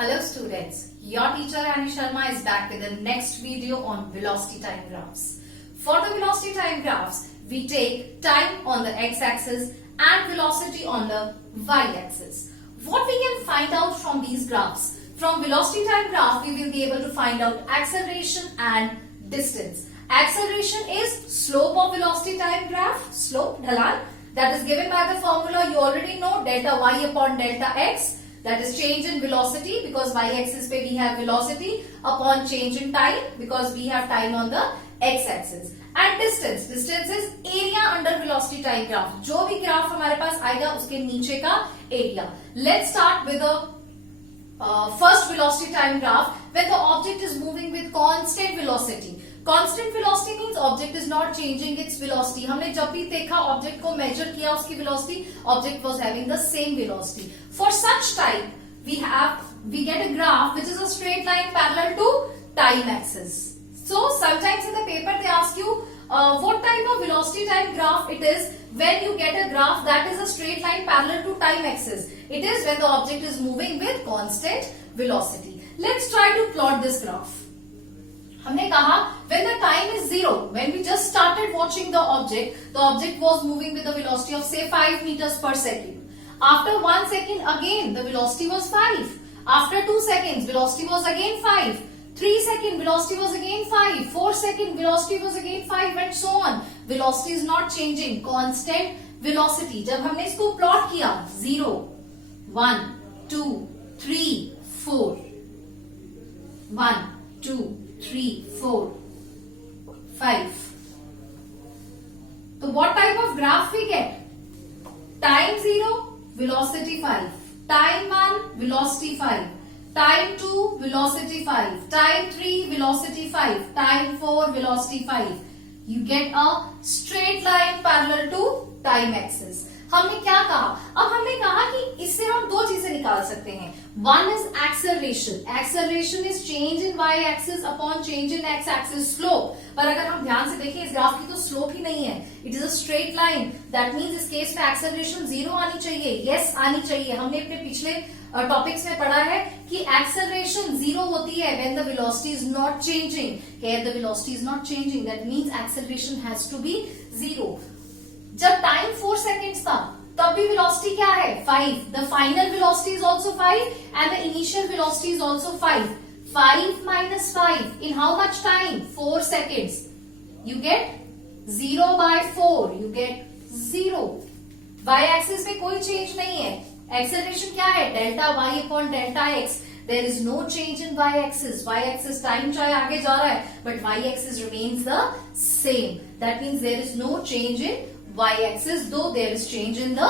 Hello students, your teacher Annie Sharma is back with the next video on velocity time graphs. For the velocity time graphs, we take time on the x-axis and velocity on the y-axis. What we can find out from these graphs? From velocity time graph, we will be able to find out acceleration and distance. Acceleration is slope of velocity time graph, slope, ढलान, that is given by the formula you already know, delta y upon delta x. That is change in velocity because y-axis पे we have velocity upon change in time because we have time on the x-axis. And distance, distance is area under velocity time graph. जो भी graph हमारे पास आएगा उसके नीचे का area. Let's start with the first velocity time graph when the object is moving with constant velocity. Constant velocity means object is not changing its velocity. हमने जब भी देखा object को measure किया उसकी velocity, object was having the same velocity. For such type, we get a graph which is a straight line parallel to time axis. So sometimes in the paper they ask you what type of velocity time graph it is when you get a graph that is a straight line parallel to time axis. It is when the object is moving with constant velocity. Let's try to plot this graph. हमने कहा when the time is 0, when we just started watching the object was moving with a velocity of say 5 meters per second. After 1 second again the velocity was 5. After 2 seconds velocity was again 5. 3 seconds velocity was again 5. 4 seconds velocity was again 5 and so on. Velocity is not changing, constant velocity. जब हमने इसको plot किया 0, 1, 2, 3, 4, 1, 2, 3, 4, 5. So what type of graph we get? Time 0, velocity 5. Time 1, velocity 5. Time 2, velocity 5. Time 3, velocity 5. Time 4, velocity 5. You get a straight line parallel to time axis. हमने क्या कहा? अब हमने कहा कि इससे हम दो चीजें निकाल सकते हैं. One is acceleration. Acceleration is change in y-axis upon change in x-axis slope. पर अगर हम ध्यान से देखें इस ग्राफ की तो स्लोप ही नहीं है. It is a straight line. That means इस केस में acceleration 0 आनी चाहिए. Yes आनी चाहिए. हमने अपने पिछले टॉपिक्स में पढ़ा है कि acceleration 0 होती है when the velocity is not changing. Here the velocity is not changing. That means acceleration has to be 0. जब टाइम 4 सेकेंड्स था तब भी वेलोसिटी क्या है 5. The final velocity is also 5 and the initial velocity is also 5. 5 minus 5 in how much time? 4 seconds. You get 0 by 4. You get 0. Y axis में कोई change नहीं है. एक्सेलरेशन क्या है? Delta y upon delta x. There is no change in y axis. Y axis time चाहे आगे जा रहा है but y axis remains the same. That means there is no change in y-axis, though there is change in the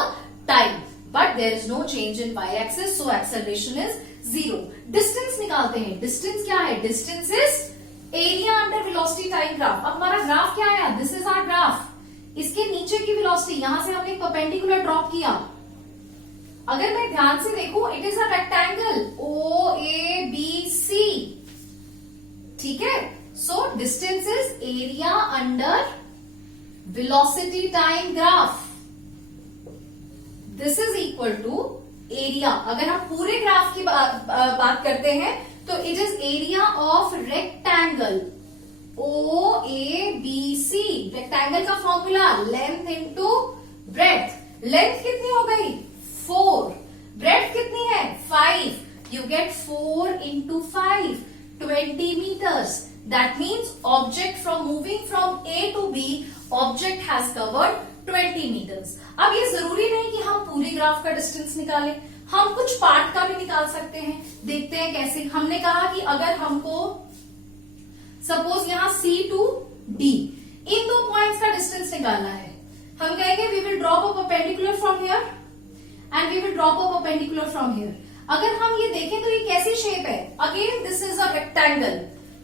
time, but there is no change in y-axis, so acceleration is 0. Distance निकालते हैं. Distance क्या है? Distance is area under velocity time graph. अब हमारा graph क्या आया? This is our graph. इसके नीचे की velocity यहां से हमने एक perpendicular ड्रॉप किया. अगर मैं ध्यान से देखूं, it is a rectangle OABC. ठीक है? So distance is area under velocity time graph. This is equal to area. अगर हम पूरे ग्राफ की बात करते हैं तो it is area of rectangle OABC. rectangle का formula length into breadth. length कितनी हो गई? 4. breadth कितनी है? 5. You get 4 into 5, 20 meters. That means object from moving from A to B, object has covered 20 meters. अब ये जरूरी नहीं कि हम पूरी ग्राफ का डिस्टेंस निकालें, हम कुछ पार्ट का भी निकाल सकते हैं. देखते हैं कैसे. हमने कहा कि अगर हमको सपोज यहाँ C to D इन दो पॉइंट्स का डिस्टेंस निकालना है, हम कहेंगे we will drop a perpendicular from here and we will drop a perpendicular from here. अगर हम ये देखें तो ये कैसी शेप है? Again this is a rectangle.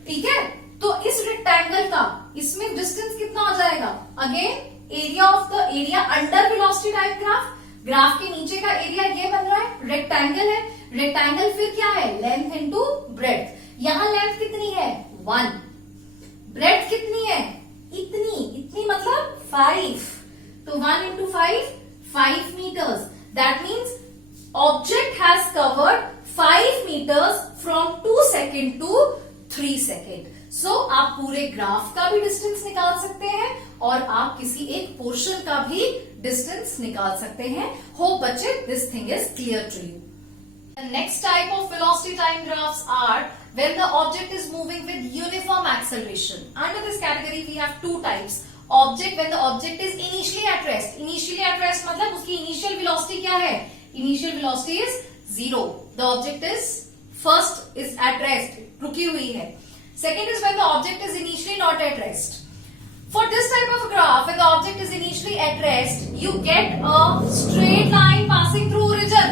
ठीक है, तो इस रेक्टेंगल का इसमें डिस्टेंस कितना हो जाएगा? Again area of the area under velocity time graph. Graph के नीचे का एरिया ये बन रहा है, रेक्टेंगल है. रेक्टेंगल फिर क्या है? Length into breadth. यहां लेंथ कितनी है? 1. ब्रेड्थ कितनी है? इतनी मतलब 5. तो 1 into 5 meters. That means object has covered 5 meters meters from 2 second to 3 second. So आप पूरे ग्राफ का भी डिस्टेंस निकाल सकते हैं और आप किसी एक पोर्शन का भी डिस्टेंस निकाल सकते हैं. होप बच्चे this thing is clear to you. The next type of velocity time graphs are when the object is moving with uniform acceleration. Under this category we have two types. Object when the object is initially at rest. Initially at rest मतलब उसकी initial velocity क्या है? Initial velocity is 0. The object is first is at rest. रुकी हुई है. Second is when the object is initially not at rest. For this type of graph, when the object is initially at rest, you get a straight line passing through origin.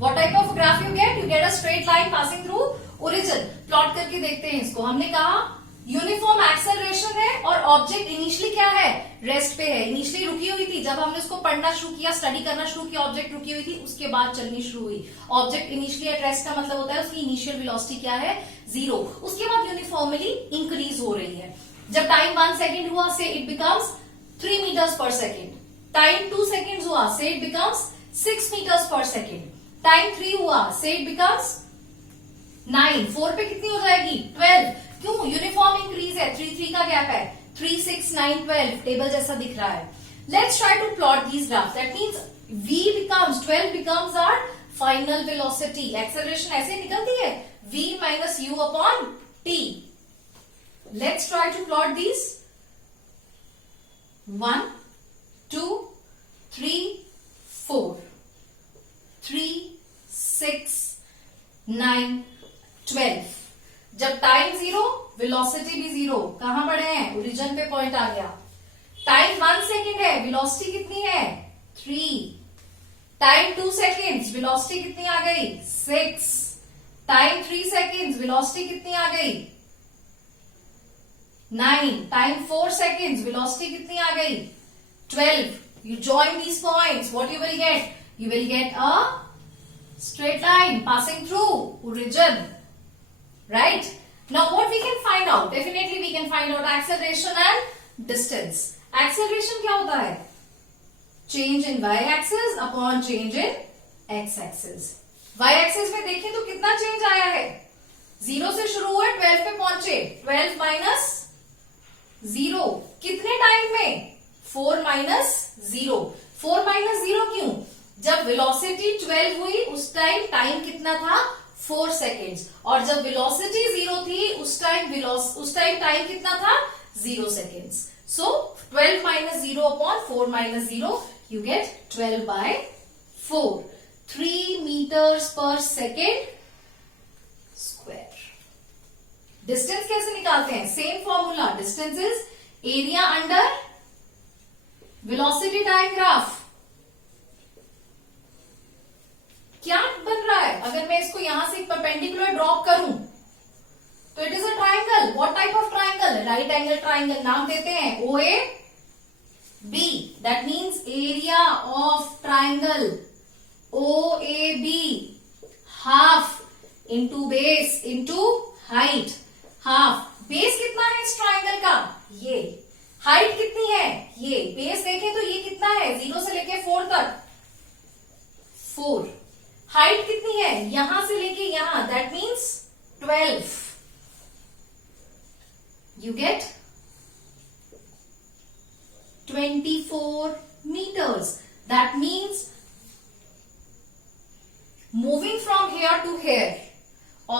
What type of graph you get? You get a straight line passing through origin. Plot करके देखते हैं इसको. हमने कहा uniform acceleration है और object initially क्या है? रेस्ट पे है. इनिशियली रुकी हुई थी. जब हमने उसको पढ़ना शुरू किया, स्टडी करना शुरू किया, ऑब्जेक्ट रुकी हुई थी, उसके बाद चलनी शुरू हुई. ऑब्जेक्ट इनिशियली एट रेस्ट का मतलब होता है उसकी इनिशियल वेलोसिटी क्या है? 0. उसके बाद यूनिफॉर्मली इंक्रीज हो रही है. जब टाइम 1 सेकेंड हुआ से it becomes 3 metres per second. Time 2 second हुआ से it becomes 6 metres per second. Time 3 हुआ से इट बिकम्स 9. 4 पे कितनी हो जाएगी? 12. क्यों? यूनिफॉर्म इंक्रीज है. 3 का गैप है. 3, 6, 9, 12 टेबल जैसा दिख रहा है. Let's try to plot these graph. That means v becomes 12 becomes our final velocity. Acceleration ऐसे निकलती है v minus u upon t. Let's try to plot these. 1, 2, 3, 4, 3, 6, 9, 12. जब टाइम 0 वेलोसिटी भी 0. कहां बढ़े हैं? ओरिजिन पे पॉइंट आ गया. टाइम 1 सेकेंड है, वेलोसिटी कितनी है? 3. टाइम 2 सेकेंड्स, वेलोसिटी कितनी आ गई? 6. टाइम 3 सेकेंड्स, वेलोसिटी कितनी आ गई? 9. टाइम 4 सेकेंड्स, वेलोसिटी कितनी आ गई? 12. You join these points. What you will get? You will get a straight line passing through origin. Right? Now what we can find out? Definitely we can find out acceleration and distance. Acceleration क्या होता है? Change in y-axis upon change in x-axis. y-axis में देखें तो कितना change आया है? 0 से शुरू हुए 12 पे पहुंचे. 12 माइनस 0 कितने टाइम में? 4 माइनस 0. 4 माइनस 0 क्यों? जब वेलोसिटी 12 हुई उस टाइम कितना था? 4 सेकेंड्स. और जब वेलोसिटी 0 थी उस टाइम टाइम कितना था? 0 seconds. So 12 minus 0 upon 4 minus 0 you get 12 by 4. 3 meters per second square. Distance कैसे निकालते हैं? Same formula. Distance is area under velocity time graph. क्या बन रहा है? अगर मैं इसको यहां से एक परपेंडिकुलर ड्रॉप करूं तो it is a triangle. What type of triangle? Right angle triangle. नाम देते हैं OAB. That means area of triangle OAB. Half into base into height. Half. Base कितना है इस ट्राइंगल का? ये. हाइट कितनी है? ये. बेस देखें तो ये कितना है? 0 से लेके 4 तक 4. हाइट कितनी है? यहां से लेके यहां. That means 12. You get 24 meters. That means moving from here to here,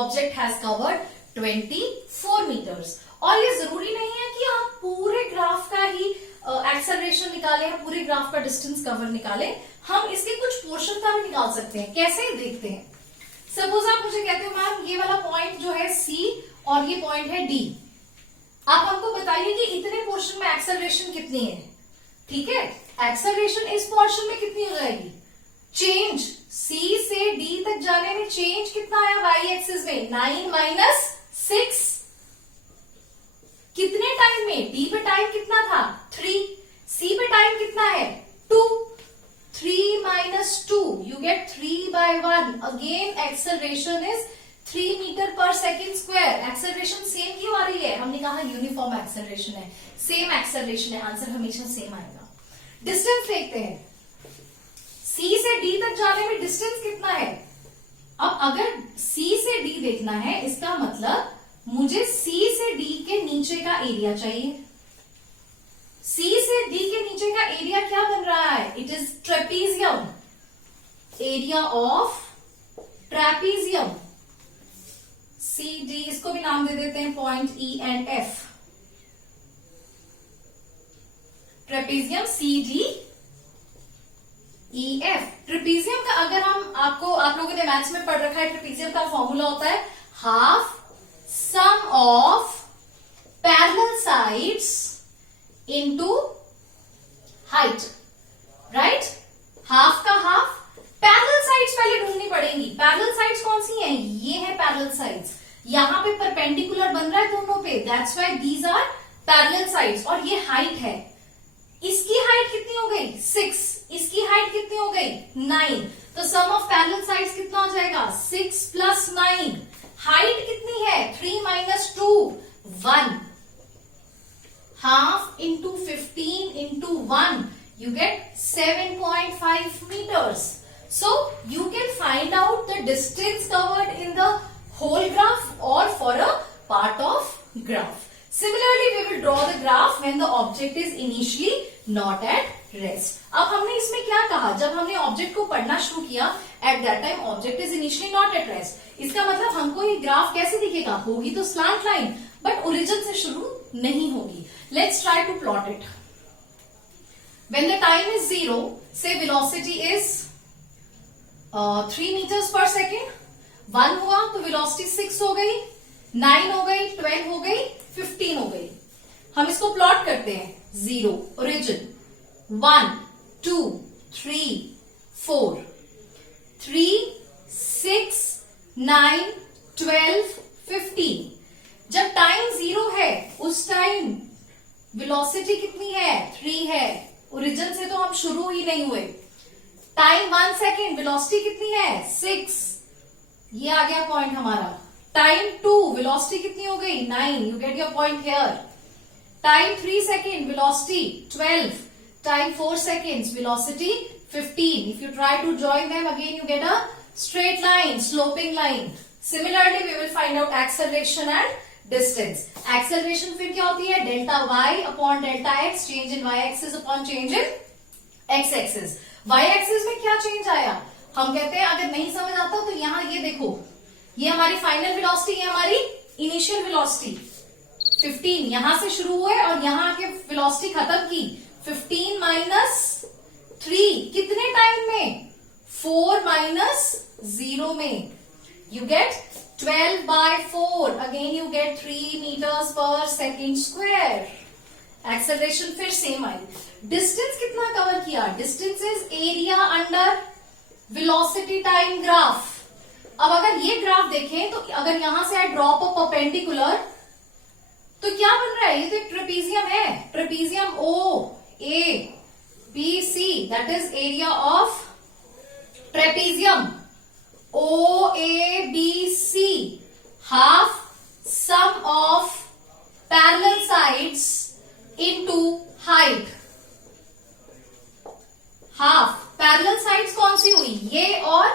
object has covered 24 meters. और ये जरूरी नहीं है कि आप पूरे ग्राफ का ही एक्सेलरेशन निकालें, हम पूरे ग्राफ का डिस्टेंस कवर निकालें. हम इसके कुछ पोर्शन का भी निकाल सकते हैं. कैसे? देखते हैं. सपोज आप मुझे कहते हो मैम ये वाला पॉइंट जो है C और ये पॉइंट है D. आप हमको बताइए कि इतने पोर्शन में एक्सेलरेशन कितनी है. ठीक है? एक्सेलरेशन इस पोर्शन में कितनी हो जाएगी? चेंज C से D तक जाने में चेंज कितना आया वाई एक्सिस में? 9 माइनस 6. कितने टाइम में? D पे टाइम कितना था? 3. C पे टाइम कितना है? 2. 3 minus 2, you get 3 by 1. Again acceleration is 3 meter per second square. Acceleration same क्यों आ रही है? हमने कहा यूनिफॉर्म एक्सेलरेशन है, सेम एक्सेलरेशन है, आंसर हमेशा सेम आएगा. डिस्टेंस देखते हैं. C से D तक जाने में डिस्टेंस कितना है? अब अगर C से D देखना है, इसका मतलब मुझे C से D के नीचे का एरिया चाहिए। C से D के नीचे का एरिया क्या बन रहा है? It is trapezium, area of trapezium. C D, इसको भी नाम दे देते हैं point E and F। Trapezium CD EF। Trapezium का अगर हम आप लोगों ने मैथ्स में पढ़ रखा है, ट्रेपीजियम का फॉर्मूला होता है half sum of parallel sides into height, right? Half का हाफ। पैरेलल साइड्स पहले ढूंढनी पड़ेंगी। पैरेलल साइड्स कौन सी हैं? ये है पैरेलल साइड्स। यहां पे परपेंडिकुलर बन रहा है दोनों पे, that's why these are parallel sides. और ये हाइट है। इसकी हाइट कितनी हो गई? 6। इसकी हाइट कितनी हो गई? 9। तो सम ऑफ पैरेलल साइड्स कितना हो जाएगा? 6 प्लस 9। हाइट कितनी है? 3 minus 2 1। Half into 15 into 1 you get 7.5 meters. So you can find out the distance covered in the whole graph or for a part of graph. Similarly, we will draw the graph when the object is initially not at rest. अब हमने इसमें क्या कहा? जब हमने object को पढ़ना शुरू किया, at that time object is initially not at rest. इसका मतलब हमको ये ग्राफ कैसे दिखेगा? होगी तो स्लैंट लाइन, बट ओरिजिन से शुरू नहीं होगी। Let's try to plot it. When the time is 0, say velocity is 3 meters per second. 1 हुआ तो velocity 6 हो गई, 9 हो गई, 12 हो गई, 15 हो गई। हम इसको प्लॉट करते हैं। 0 ओरिजिन, 1 2 3 4 3 6 9 12 15। जब टाइम 0 है उस टाइम वेलोसिटी कितनी है? 3 है। ओरिजिन से तो हम शुरू ही नहीं हुए। टाइम 1 सेकेंड, वेलोसिटी कितनी है? 6। ये आ गया पॉइंट हमारा। टाइम 2, वेलोसिटी कितनी हो गई? 9। You get your point here. Time 3 second, velocity 12। Time 4 seconds, velocity 15. If you try to join them again, you get a straight line, sloping line. Similarly, we will find out acceleration and distance. Acceleration फिर क्या होती है? Delta y upon delta x, change in y axis upon change in x axis. Y axis में क्या change आया? हम कहते हैं अगर नहीं समझ आता तो यहाँ ये देखो, ये हमारी फाइनल वेलोसिटी, ये हमारी इनिशियल वेलोसिटी 15 यहां से शुरू हुए और यहां के वेलोसिटी खत्म की 15 माइनस 3 कितने टाइम में? 4 माइनस 0 में। You get 12 by 4. Again you get 3 meters per second square. Acceleration फिर सेम आई। डिस्टेंस कितना कवर किया? Distance is area under velocity time graph. अब अगर ये ग्राफ देखें तो अगर यहां से आई ड्रॉप अ परपेंडिकुलर तो क्या बन रहा है? ये तो एक ट्रेपीजियम है। Trapezium O A B C, that is area of trapezium O A B C, half sum of parallel sides into height. Half parallel sides कौन सी हुई? ये और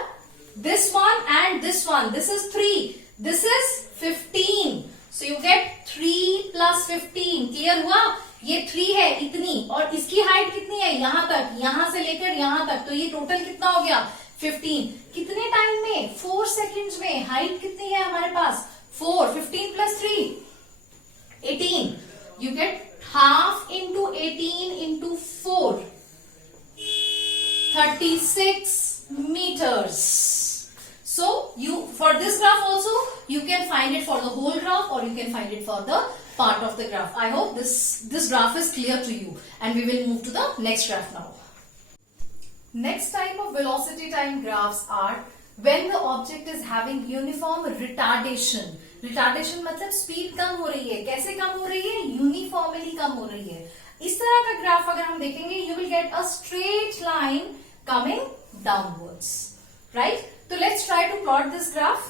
this one and this one. This is 3. This is 15. So you get 3 plus 15. Clear हुआ? ये 3 है इतनी और इसकी हाइट कितनी है? यहां तक, यहां से लेकर यहां तक, तो ये टोटल कितना हो गया? 15। कितने टाइम में? 4 सेकेंड्स में। हाइट कितनी है हमारे पास? 4। 15 plus 3 18। You get half into 18 into 4 36 meters. So you, for this graph also you can find it for the whole graph or you can find it for the part of the graph. I hope this graph is clear to you and we will move to the next graph now. Next type of velocity time graphs are when the object is having uniform retardation. Retardation मतलब speed कम हो रही है। कैसे कम हो रही है? Uniformly कम हो रही है। इस तरह का ग्राफ अगर हम देखेंगे, you will get a straight line coming downwards, right? तो let's try to plot this graph.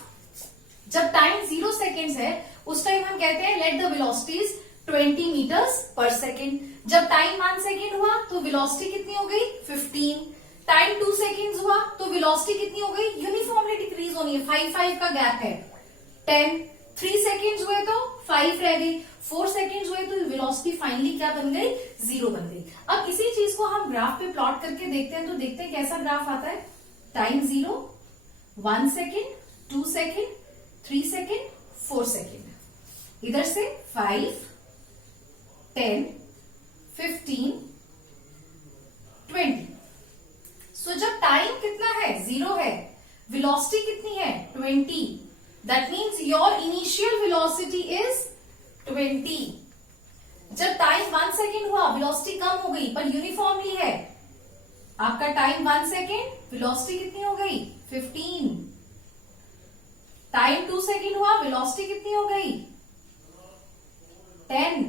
जब टाइम 0 seconds है उस टाइम हम कहते हैं let the velocities 20 meters per second. जब टाइम 1 second हुआ तो वेलोसिटी कितनी हो गई? 15. टाइम 2 सेकेंड्स हुआ तो वेलोसिटी कितनी हो गई, यूनिफॉर्मली डिक्रीज होनी है, 5 का गैप है। 10 3 सेकेंड्स हुए तो 5 रह गई, 4 सेकेंड्स हुए तो वेलोसिटी फाइनली क्या बन गई, 0 बन गई। अब इसी चीज को हम ग्राफ पे प्लॉट करके देखते हैं, तो देखते हैं कैसा ग्राफ आता है। Time 0, 1 second, 2 second, 3 second, 4 second, इधर से 5, 10, 15, 20। सो जब टाइम कितना है, 0 है, वेलोसिटी कितनी है, 20, that means your initial velocity is 20। जब टाइम 1 सेकेंड हुआ, वेलोसिटी कम हो गई पर यूनिफॉर्मली है, आपका टाइम 1 सेकेंड, वेलोसिटी कितनी हो गई, 15। टाइम 2 सेकेंड हुआ, वेलोसिटी कितनी हो गई, 10।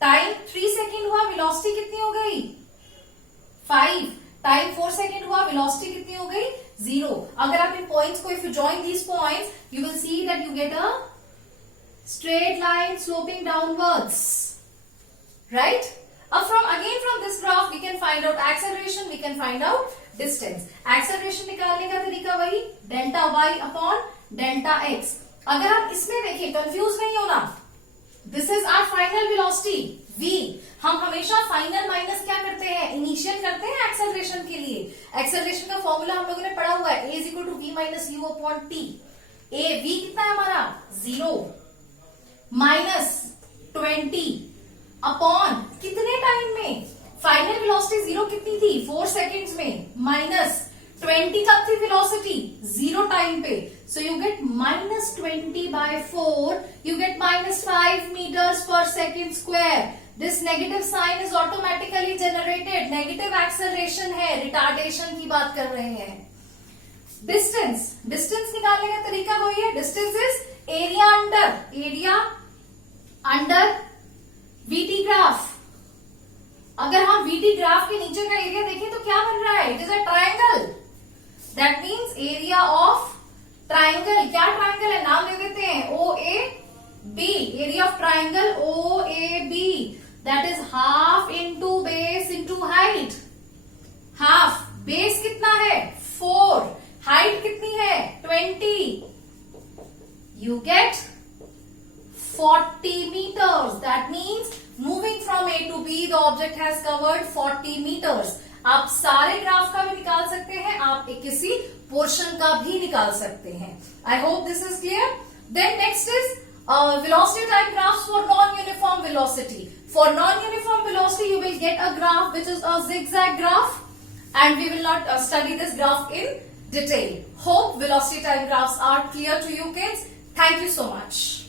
टाइम 3 सेकेंड हुआ, वेलोसिटी कितनी हो गई, 5। टाइम 4 सेकेंड हुआ, वेलोसिटी कितनी हो गई, 0। अगर आप इन पॉइंट्स को, if you join these points, you will see that you get a straight line sloping downwards, right? From this graph we can find out acceleration, we can find out distance. Acceleration निकालने का तरीका वही, delta y upon delta x। अगर आप इसमें देखिए, confuse नहीं होना, this is our final velocity v। हम हमेशा फाइनल माइनस क्या करते हैं, इनिशियल करते हैं एक्सेलरेशन के लिए। एक्सेलरेशन का फॉर्मूला हम लोगों ने पढ़ा हुआ है, a is equal to v minus u upon t। a v कितना है हमारा, 0 माइनस 20 अपॉन कितने टाइम में, फाइनल वेलोसिटी 0 कितनी थी, 4 सेकेंड्स में, माइनस 20 कब थी वेलोसिटी, 0 टाइम पे। So you get minus 20 by 4, you get minus 5 metres per second square. This negative sign is automatically generated, negative acceleration है, रिटार्डेशन की बात कर रहे हैं। डिस्टेंस, डिस्टेंस निकालने का तरीका वही है, distance is area under VT graph. अगर हम वीटी ग्राफ के नीचे का एरिया देखें तो क्या बन रहा है, it is a triangle, that means area of triangle. क्या ट्रायंगल है, नाम दे देते हैं, O A B, area of triangle O A B, that is half into base into height. Half, base कितना है, 4, हाइट कितनी है, 20, you get 40 meters. That means moving from A to B, the object has covered 40 meters. आप सारे graph का भी निकाल सकते हैं, आप किसी पोर्शन का भी निकाल सकते हैं। I hope this is clear. Then next is velocity type graphs for non-uniform velocity. For non-uniform velocity, you will get a graph which is a zigzag graph, and we will not study this graph in detail. Hope velocity type graphs are clear to you kids. Thank you so much.